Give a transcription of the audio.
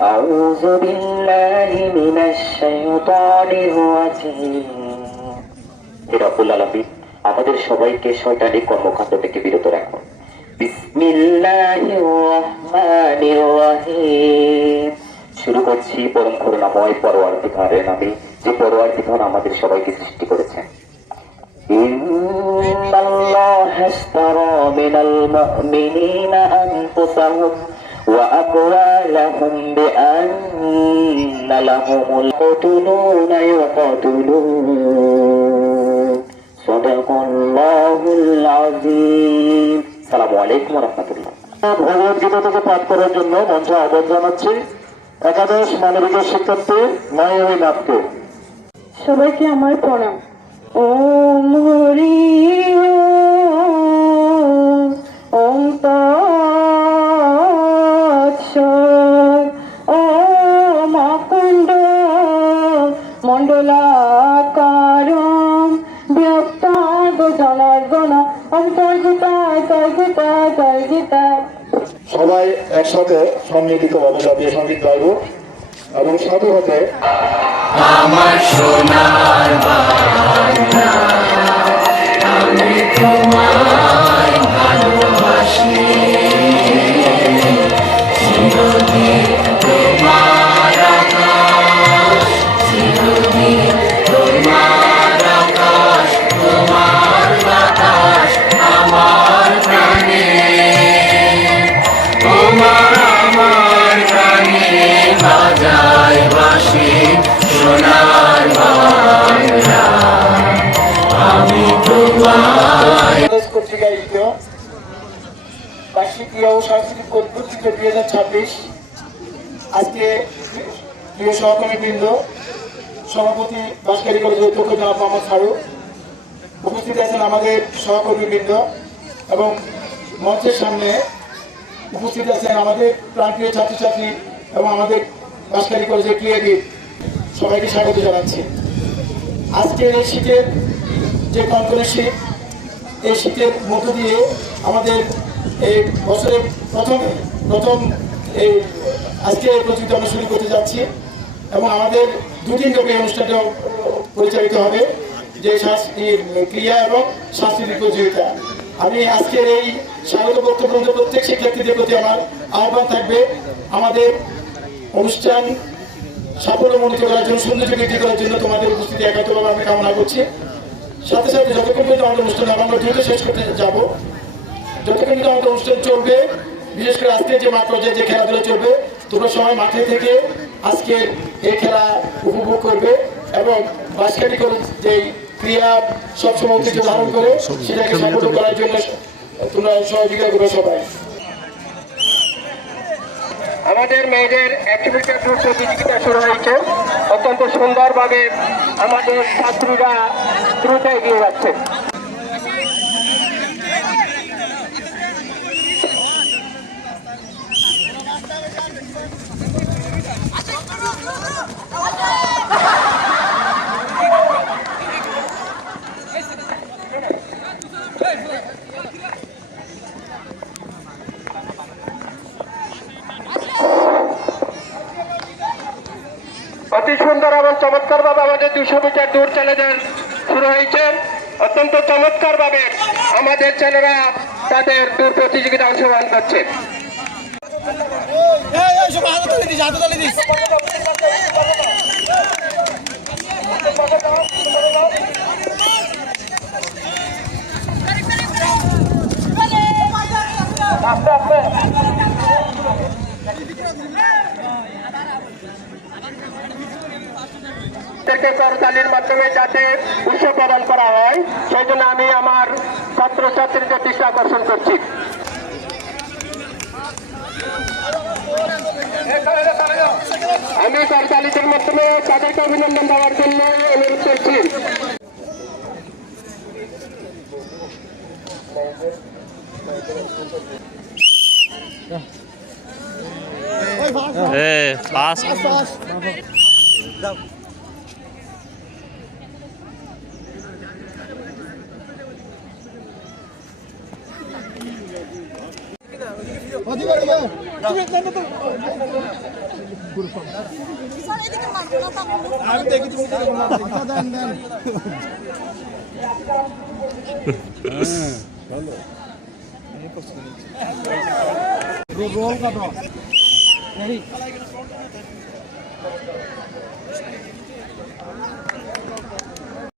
أعوذ بالله من الشيطان الرجيم হে রব্বুল আলামিন আমাদের সবাইকে শয়তানি কর্মকাণ্ড থেকে বিরত রাখুন। বিসমিল্লাহির রহমানির রহিম। শুরু করছি পরম করুণাময় পরওয়ারদিগারের নামে, যে পরওয়ারদিগার আমাদের সবাইকে সৃষ্টি করেছেন। ইন্নাল্লাহা ইশতারা মিনাল মুমিনিনা আনফুসাহুম ওয়া আমওয়ালাহুম বিআন্না লাহুমুল কুতুলুনা ইয়াকুতুলুন। সাদাকাল্লাহুল আযীম। আসসালামু আলাইকুম ওয়া রাহমাতুল্লাহ। ভগবদ্গীতা থেকে পাঠ করার জন্য মঞ্চে আহ্বান জানাচ্ছি একাদশ মানবিকের শিক্ষার্থী নয়নী নাথকে। সবাইকে আমার প্রণাম। ওম হরি ওম তৎসৎ। ওম অখণ্ড মণ্ডলাকারম ব্যক্তাগ জনার্দন অন্তর্গীতা তর্গীতা তর্গীতা। সবাই একসাথে সম্মিলিতভাবে জাতীয় সঙ্গীত গাইব এবং সাথে সাথে আমার সোনার বাংলা আমি তোমায় ভালোবাসি, চিরদিন তোমার আকাশ, চিরদিন তোমার আকাশ, তোমার বাতাস আমার প্রাণে, তোমার আমার প্রাণে বাজায় বাঁশি সোনার বাংলা আমি তোমায়। কর্তৃক আয়োজিত বার্ষিক ক্রীড়া ও সাংস্কৃতিক কর্তৃত্ব 2026 আজকে প্রিয় সহকর্মীবৃন্দ, সভাপতি বাঁশখালী কলেজের অধ্যক্ষ জনাব মোহাম্মদ ফারুক, উপস্থিত আছেন আমাদের সহকর্মীবৃন্দ এবং মঞ্চের সামনে উপস্থিত আছেন আমাদের প্রান্তীয় ছাত্রছাত্রী এবং আমাদের বাঁশখালী কলেজের ক্রীড়াবিদ। সবাইকে স্বাগত জানাচ্ছি। আজকের এই শীতের যে কনকনে শীত, এই শীতের মধ্য দিয়ে আমাদের এই বছরের প্রথম এই আজকে এই প্রতিযোগিতা আমরা শুরু করতে যাচ্ছি এবং আমাদের দুদিন ব্যাপী অনুষ্ঠানটা পরিচালিত হবে, যে ক্রীড়া এবং সাংস্কৃতিক প্রতিযোগিতা। আমি আজকের এই স্বাগত বক্তব্য প্রত্যেক শিক্ষার্থীদের প্রতি আমার আহ্বান থাকবে, আমাদের অনুষ্ঠান সাফল্যমণ্ডিত করার জন্য, সৌন্দর্য বৃদ্ধি করার জন্য তোমাদের উপস্থিতি একান্তভাবে আমি কামনা করছি। সাথে সাথে যতক্ষণ পর্যন্ত আমাদের অনুষ্ঠান আমরা দ্রুত শেষ করতে যাব, যতক্ষণ পর্যন্ত আমাদের অনুষ্ঠান চলবে, বিশেষ করে আজকে যে মাঠ পর্যায়ে যে খেলাধুলা চলবে, তোমরা সবাই মাঠে থেকে আজকের এই খেলা উপভোগ করবে এবং বাঁশখালী কলেজ যে ক্রীড়া সবসময় ঐতিহ্য ধারণ করে সেটাকে সাফল্য করার জন্য তোমরা সহযোগিতা করবে সবাই। আমাদের মেয়েদের অ্যাক্টিভিটি প্রতিযোগিতা শুরু হয়েছে। অত্যন্ত সুন্দরভাবে আমাদের ছাত্রীরা দ্রুত এগিয়ে যাচ্ছে। অতি সুন্দর এবং চমৎকার ভাবে আমাদের 200 মিটার দূর চ্যালেঞ্জ শুরু হয়েছে। অত্যন্ত চমৎকার ভাবে আমাদের ছেলেরা তাদের দূর প্রতিযোগিতা অংশগ্রহণ করছে। করতালির মাধ্যমে যাতে উৎসব প্রদান করা হয়, সেই জন্য আমি আমার ছাত্রছাত্রীদের দৃষ্টি আকর্ষণ করছি। আমি করতালিদের মাধ্যমে তাদেরকে অভিনন্দন দেওয়ার জন্য অনুরোধ করছি।